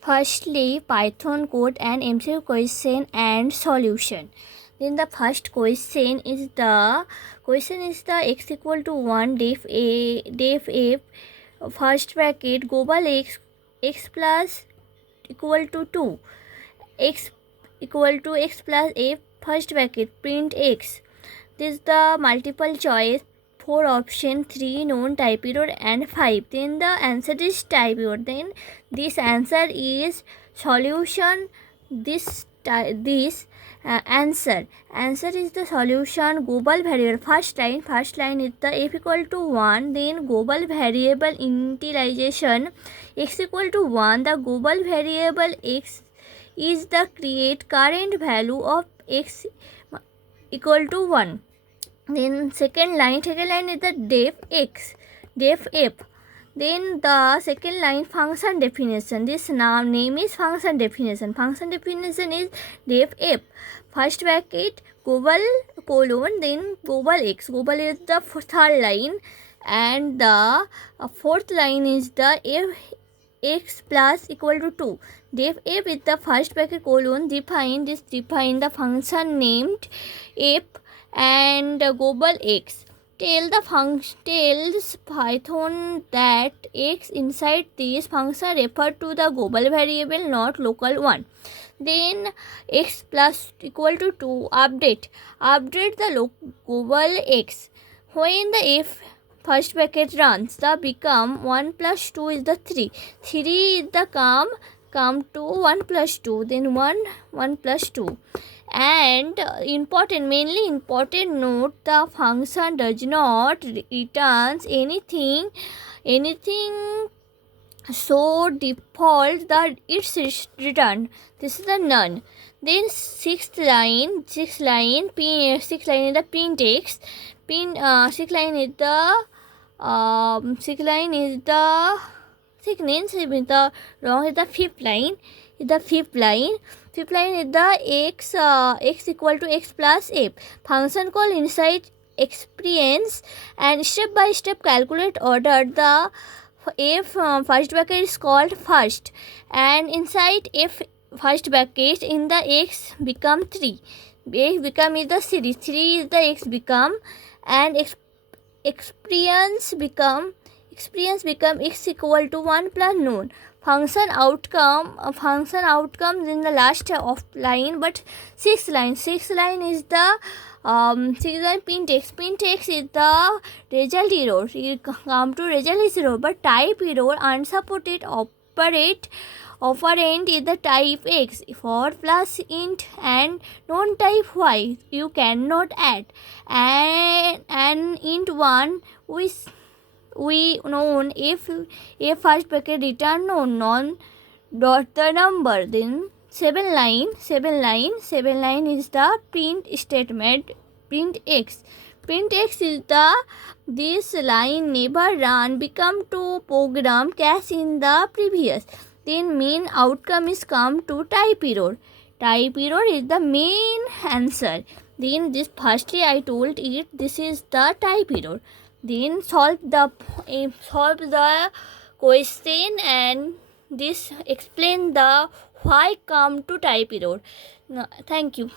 Firstly, Python code and MCQ question and solution. Then the first question is the x equal to 1 def f first bracket global x plus equal to 2 x equal to x plus f first bracket print x. This is the multiple choice. 4 option, 3 known type error and 5. Then the answer is type error. Then this answer is solution. This answer is the solution global variable. First line is the f equal to 1. Then global variable initialization x equal to 1. The global variable x is the create current value of x equal to 1. Then second line is the def f. Then the second line function definition. This name is function definition. Function definition is def f first bracket global colon then global x. Global is the third line and the fourth line is the f x plus equal to 2. Def f is the first bracket colon define the function named f and global x. Tells Python that x inside this function refer to the global variable, not local one. Then x plus equal to 2 update the global x. When the f first bracket runs, the become 1 plus 2 is the 3. 3 is the come to 1 plus 2, then 1 plus 2. And mainly important note, the function does not returns anything so default that it's returned. This is the none. Then sixth line is the print x. Sixth line is the wrong is the fifth line. Fifth line is the x equal to x plus f. Function call inside experience and step by step calculate order. The f first bracket is called first and inside f first bracket in the x become 3. X become is the series. 3 is the x become and experience become x equal to 1 plus known. Function outcome in the last of line, but sixth line is the print x is the result error. You come to result is error, but type error unsupported operand is the type x. For plus int and non-type y you cannot add, and int 1 we known if first bracket return known dot the number. Then seven line is the print statement. Print x is the this line never run become to program cache in the previous. Then main outcome is come to type error is the main answer. Then this firstly I told it this is the type error. Then solve the question and this explain the why come to type error. Thank you.